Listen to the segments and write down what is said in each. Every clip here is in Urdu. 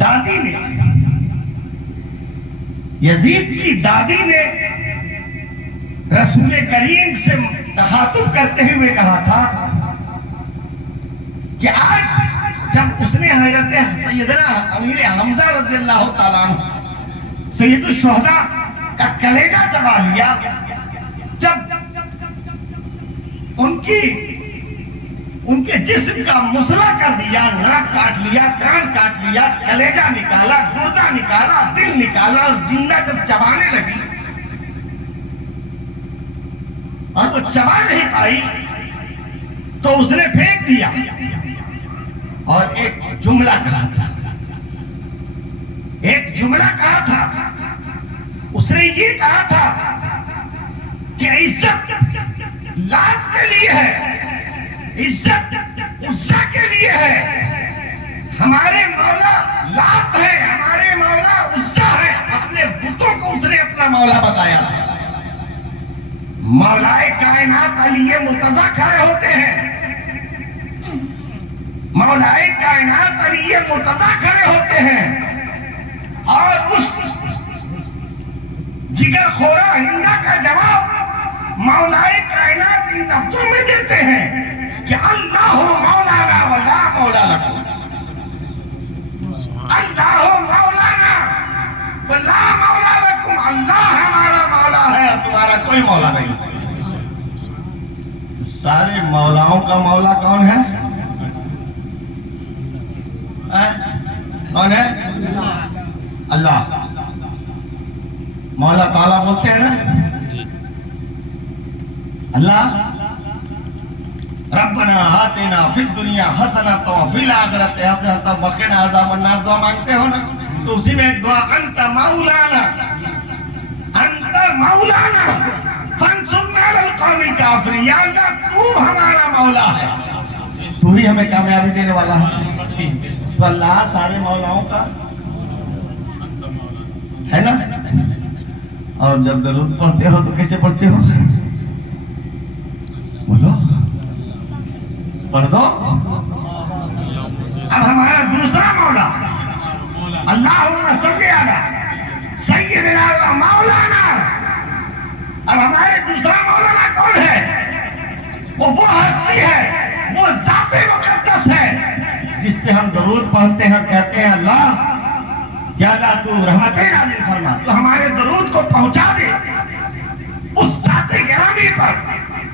دادی نے، یزید کی دادی نے رسول کریم سے تخاطب کرتے ہوئے کہا تھا کہ آج جب اس نے حضرت سیدنا امیر حمزہ رضی اللہ تعالیٰ عنہ سید الشہداء کا کلیجہ چبا لیا، جب ان کے جسم کا مسئلہ کر دیا، ناک کاٹ لیا، کان کاٹ لیا، کلیجہ نکالا، گردہ نکالا، دل نکالا، اور زندہ جب چبانے لگی اور وہ چبا نہیں پائی تو اس نے پھینک دیا اور ایک جملہ کہا تھا، ایک جملہ کہا تھا۔ اس نے یہ کہا تھا کہ عزت لات کے لیے ہے، عزت عزا کے لیے ہے، ہمارے مولا لات ہے، ہمارے مولا عزا ہے۔ اپنے بتوں کو اس نے اپنا مولا بتایا تھا۔ مولا کائنات علی مرتضیٰ کھڑے ہوتے ہیں، مولا کائنات علی مرتضیٰ کھڑے ہوتے ہیں اور اس جگر خورا ہندا کا جواب مولا کائنات ان لفظوں میں دیتے ہیں کہ اللہ مولانا ولا مولا لکم، اللہ مولانا ولا مولا لکم، اللہ ہمارا مولا ہے اور تمہارا کوئی مولا نہیں۔ سارے مولاؤں کا مولا کون ہے؟ کون ہے؟ اللہ۔ مولا تعالیٰ بولتے ہیں نا اللہ ربنا آتنا فی الدنیا حسنۃ وفی الآخرۃ حسنۃ وقنا عذاب النار دعا مانگتے ہو نا، تو اسی میں ایک دعا انت مولانا، انت مولانا فانصرنا علی القوم الکافرین، یا اللہ تو ہمارا مولا ہے، تو ہی ہمیں کامیابی دینے والا ہے۔ تو اللہ سارے مولاؤں کا ہے نا۔ اور جب درود پڑھتے ہو تو کیسے پڑھتے ہو؟ بولو، پڑھ دو۔ اب ہمارا دوسرا مولا اللہم صلی علی سیدنا و مولانا، اب ہمارے دوسرا مولانا کون ہے؟ وہ ہستی ہے، وہ ذات مقدس ہے جس پہ ہم درود پڑھتے ہیں، کہتے ہیں اللہ یا اللہ تو رحمتیں نازل فرما، تو ہمارے درود کو پہنچا دے اس ذات گرامی پر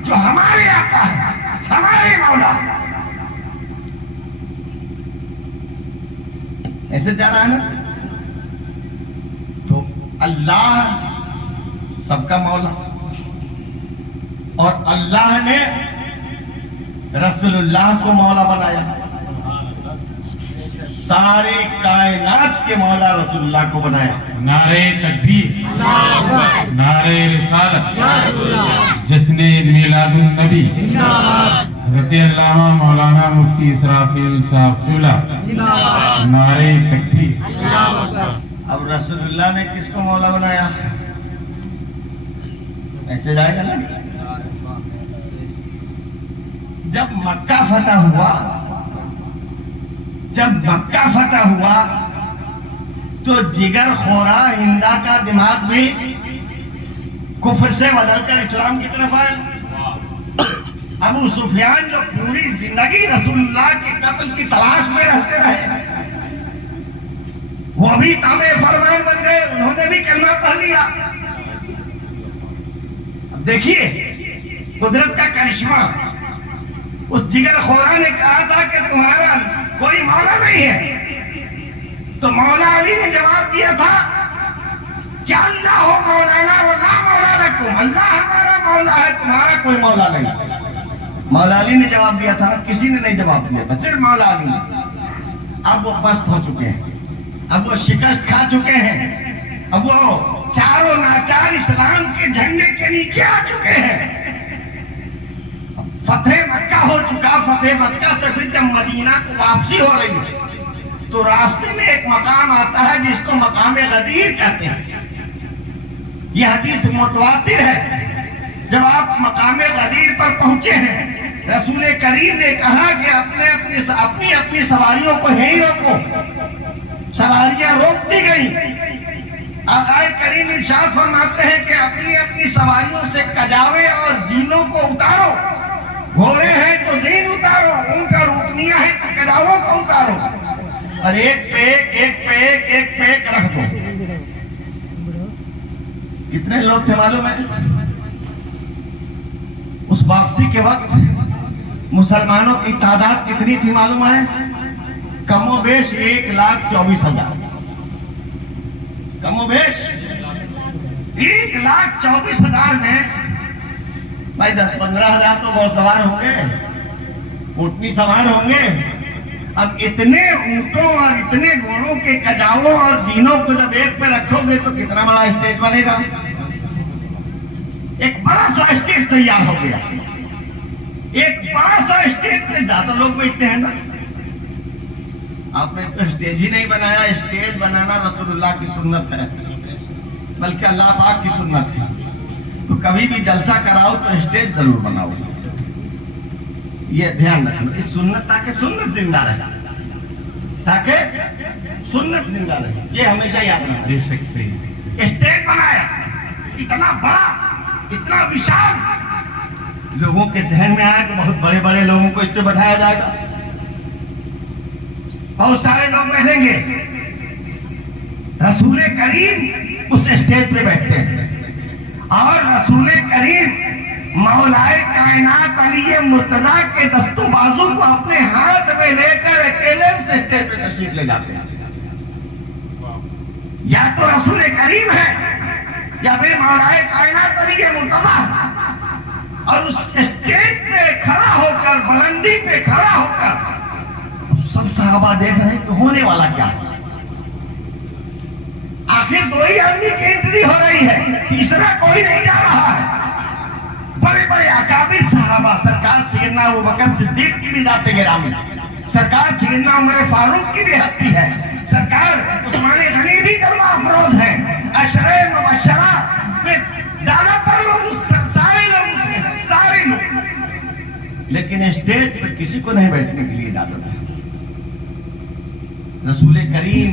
جو ہمارے آقا ہے، ہمارے مولا۔ ایسے جا رہا ہے نا؟ تو اللہ سب کا مولا، اور اللہ نے رسول اللہ کو مولا بنایا، سارے کائنات کے مولا رسول اللہ کو بنایا۔ نعرہ تکبیر، نعرہ رسالت، جشن میلاد النبی، حضرت علامہ مولانا مفتی اسرافیل صاحب قبلہ، نعرہ تکبیر۔ اب رسول اللہ نے کس کو مولا بنایا؟ ایسے جائے گا نا؟ جب مکہ فتح ہوا، جب مکہ فتح ہوا تو جگر خورا ہندا کا دماغ بھی کفر سے بدل کر اسلام کی طرف آیا۔ ابو سفیان جو پوری زندگی رسول اللہ کے قتل کی تلاش میں رہتے رہے، وہ بھی تابع فرمان بن گئے، انہوں نے بھی کلمہ پڑھ لیا۔ اب دیکھیے قدرت کا کرشمہ، اس جگر خورا نے کہا تھا کہ تمہارا کوئی مولا نہیں ہے، تو مولا علی نے جواب دیا تھا کہ اللہ مولانا ولا مولا لکم، اللہ ہمارا مولا ہے، تمہارا کوئی مولا نہیں۔ مولا علی نے جواب دیا تھا، کسی نے نہیں جواب دیا تھا، صرف مولا علی نے۔ اب وہ پست ہو چکے ہیں، اب وہ شکست کھا چکے ہیں، اب وہ چاروں ناچار اسلام کے جھنڈے کے نیچے آ چکے ہیں۔ فتح مکہ ہو چکا، فتح مکہ سے پھر جب مدینہ کو واپسی ہو رہی ہے تو راستے میں ایک مقام آتا ہے جس کو مقام غدیر کہتے ہیں۔ یہ حدیث متواتر ہے۔ جب آپ مقام غدیر پر پہنچے ہیں، رسول کریم نے کہا کہ اپنی اپنی سواریوں کو ہی روکو، سواریاں روکتی گئیں۔ آقا کریم ارشاد فرماتے ہیں کہ اپنی اپنی سواریوں سے کجاوے اور زینوں کو اتارو، گھوڑے ہیں تو زین اتارو، اونٹ اور اونٹنیاں ہیں تو کجاووں کو اتارو، اور ایک پہ ایک رکھ دو۔ کتنے لوگ تھے معلوم ہے؟ اس واپسی کے وقت مسلمانوں کی تعداد کتنی تھی معلوم ہے؟ کم و بیش 1,24,000، کم و بیش 1,24,000 میں بھائی 10-15,000 تو گھوڑ سوار ہوں گے، اونٹنی سوار ہوں گے۔ اب اتنے اونٹوں اور اتنے گھوڑوں کے کجاووں اور زینوں کو جب ایک پہ رکھو گے تو کتنا بڑا اسٹیج بنے گا؟ ایک بڑا سا اسٹیج تیار ہو گیا۔ ایک بڑا سا اسٹیج پہ زیادہ لوگ بیٹھتے ہیں نا، آپ نے تو اسٹیج ہی نہیں بنایا۔ اسٹیج بنانا رسول اللہ کی سنت ہے، بلکہ اللہ پاک کی سنت ہے۔ تو کبھی بھی جلسہ کراؤ تو اسٹیج ضرور بناؤ، یہ دھیان رکھنا۔ اس سنت تاکہ سنت زندہ رہے، تاکہ سنت زندہ رہے، یہ ہمیشہ یاد رکھنا۔ اسٹیج بنایا اتنا بڑا، اتنا وشال، لوگوں کے ذہن میں آیا کہ بہت بڑے بڑے لوگوں کو اس پہ بٹھایا جائے گا، بہت سارے لوگ بیٹھیں گے۔ رسول کریم اس اسٹیج پہ بیٹھتے ہیں اور رسول کریم مولا کائنات علی مرتضیٰ کے دست و بازو کو اپنے ہاتھ میں لے کر اکیلے اس اسٹیج پہ تشریف لے جاتے ہیں۔ یا تو رسول کریم ہے یا پھر مولا کائنات علی مرتضیٰ، اور اس اسٹیج پہ کھڑا ہو کر، بلندی پہ کھڑا ہو کر سب صحابہ دیکھ رہے ہیں کہ ہونے والا کیا ہے۔ آخر دو ہی آدمی کی انٹری ہو رہی ہے، تیسرا کوئی نہیں جا رہا ہے۔ بڑے بڑے اکابر صحابہ، سرکار سیدنا ابوبکر صدیق کی بھی ذات گرامی، سرکار سیدنا عمر فاروق کی بھی ہستی ہے، سرکار عثمان غنی بھی جلوہ افروز ہیں، عشرہ مبشرہ میں زیادہ تر لوگ، سارے لوگ، لیکن اسٹیج پہ کسی کو نہیں بیٹھنے کے لیے اجازت ہے۔ رسول کریم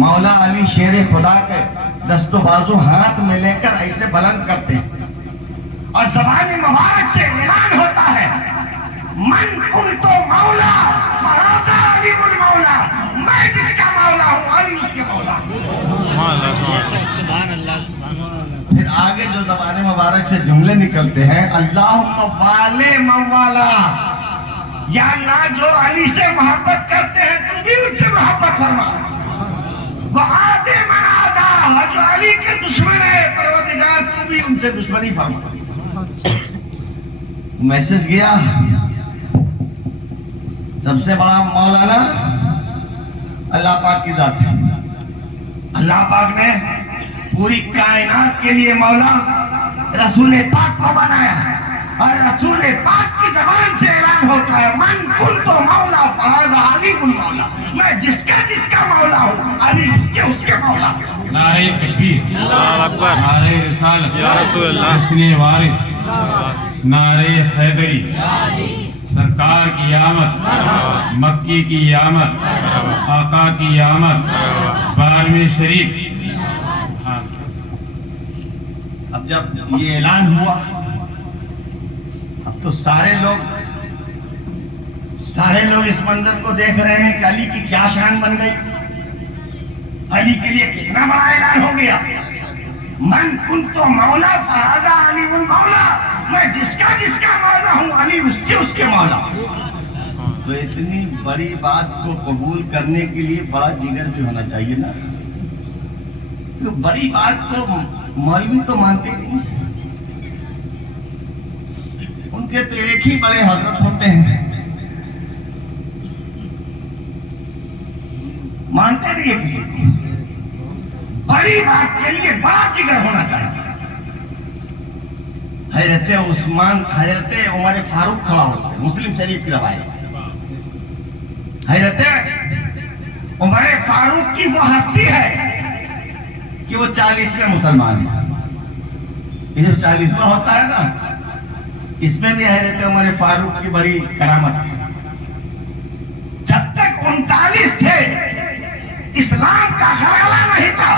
مولا علی شیر خدا کے دست و بازو ہاتھ میں لے کر ایسے بلند کرتے ہیں اور زبان مبارک سے اعلان ہوتا ہے، من کنتو مولا فہذا علی المولا، میں جس کا مولا ہوں علی اس کے مولا۔ سبحان اللہ، سبحان اللہ۔ پھر آگے جو زبان مبارک سے جملے نکلتے ہیں، اللہم والے مولا، یا اللہ جو علی سے محبت کرتے ہیں تو بھی ان سے محبت فرما، وعاد من عادا، جو علی کے دشمن ہے پروردگار تو بھی ان سے دشمنی فرما۔ میسج گیا، سب سے بڑا مولانا اللہ پاک کی ذات ہے۔ اللہ پاک نے پوری کائنات کے لیے مولا رسول پاک کو بنایا ہے، اور رسول پاک کی زبان سے اعلان ہوتا ہے، من کنتو مولا فہذا علی المولا، میں جس کا مولا ہوں علی اس کے مولا ہوں۔ نعرہ تکبیر، اللہ اکبر، نعرہ رسالت، یا رسول اللہ، جشن وارث، نعرہ حیدری، سرکار کی آمد، مکی کی آمد، آقا کی آمد، 12ویں شریف۔ اب جب یہ اعلان ہوا، اب تو سارے لوگ اس منظر کو دیکھ رہے ہیں کہ علی کی کیا شان بن گئی، علی کے لیے کتنا بڑا اعلان ہو گیا۔ من کنتو مولا فہذا علی المولا، میں جس کا مولا ہوں علی اس کے مولا۔ تو اتنی بڑی بات کو قبول کرنے کے لیے بڑا جگر بھی ہونا چاہیے نا۔ تو بڑی بات کو مولوی تو مانتے نہیں، ان کے تو ایک ہی بڑے حضرت ہوتے ہیں، مانتے نہیں ہے کسی کو۔ بڑی بات کے لیے بڑا جگر ہونا چاہیے۔ حضرت عمر فاروق کھڑا ہوتا ہے، مسلم شریف کی روایت۔ حضرت عمر فاروق کی وہ ہستی ہے کہ وہ 40ویں مسلمان ہے۔ یہ جو 40واں ہوتا ہے نا، اس میں بھی حضرت عمر فاروق کی بڑی کرامت تھی. جب تک 39 تھے اسلام کا خیالہ نہیں تھا.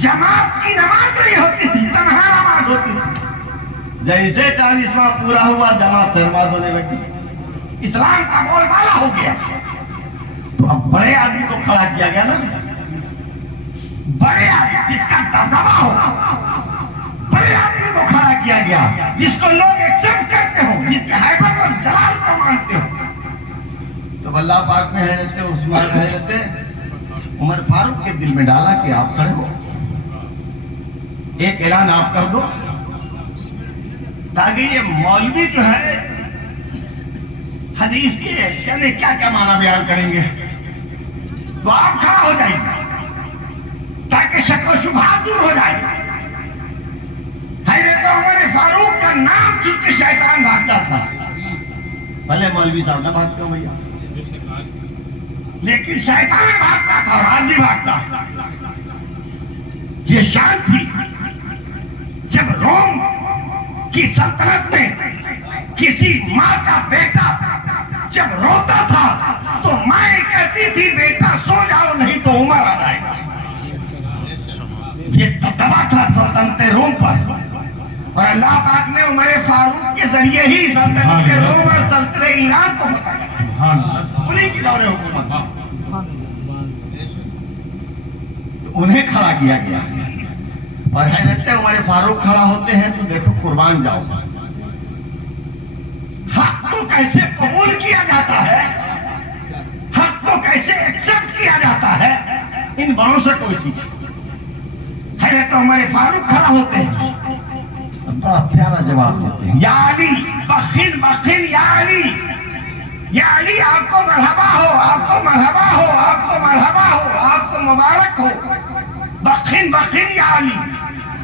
جماعت کی نماز نہیں ہوتی تھی, تنہا نماز ہوتی تھی. جیسے 40واں پورا ہوا جماعت سے نماز ہونے لگی, اسلام کا بول بالا ہو گیا. تو اب بڑے آدمی کو کھڑا کیا گیا نا, بڑے آدمی جس کا دبدبا ہو, بڑے آدمی کو کھڑا کیا گیا جس کو لوگ ایکسپٹ کرتے ہو, جس کی ہیبت اور جلال کو مانتے ہو. تو اللہ پاک میں حضرت عثمان حضرت عمر فاروق کے دل میں ڈالا کہ آپ کھڑے ہو, ایک اعلان آپ کر دو تاکہ یہ مولوی جو ہے حدیث کے کہنے کیا کیا معنی بیان کریں گے, تو آپ کھڑا ہو جائیں تاکہ شک و شبہات دور ہو جائے. حضرت عمر فاروق کا نام سن کے شیطان بھاگتا تھا. بھلے مولوی صاحب نہ بھاگتے ہو بھیا, لیکن شیطان بھاگتا تھا اور آج بھی بھاگتا. یہ شان تھی جب روم کی سلطنت میں کسی ماں کا بیٹا جب روتا تھا تو مائیں کہتی تھی بیٹا سو جاؤ نہیں تو عمر آ جائے گا. یہ دبدبا تھا سلطنت روم پر, اور اللہ پاک نے عمر فاروق کے ذریعے ہی سلطنت روم اور سلطنت ایران کو فتح کیا. انہیں کی دور حکومت انہیں کھڑا کیا گیا. اور حضرت عمر فاروق کھڑا ہوتے ہیں تو دیکھو قربان جاؤ, حق کو کیسے قبول کیا جاتا ہے, حق کو کیسے ایکسپٹ کیا جاتا ہے, ان بڑوں سے کوئی سیکھے. حضرت عمر فاروق کھڑا ہوتے ہیں, بڑا پیارا جواب دیتے ہیں, یا علی بخن بخن یا علی, یا علی آپ کو مرحبا ہو, آپ کو مرحبا ہو, آپ کو مرحبا ہو, آپ کو مبارک ہو. بخن بخن یا علی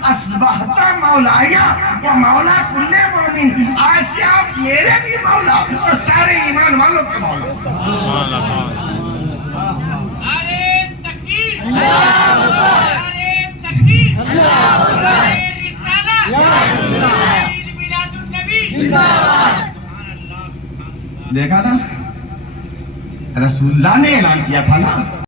اصبحت مولایا و مولا کل مومن, آج سے آپ میرے بھی مولا اور سارے ایمان والوں کے مولا. نعرے تکبیر, نعرے تکبیر, نعرے رسالت, عید میلاد النبی. دیکھا نا, رسول اللہ نے اعلان کیا تھا نا,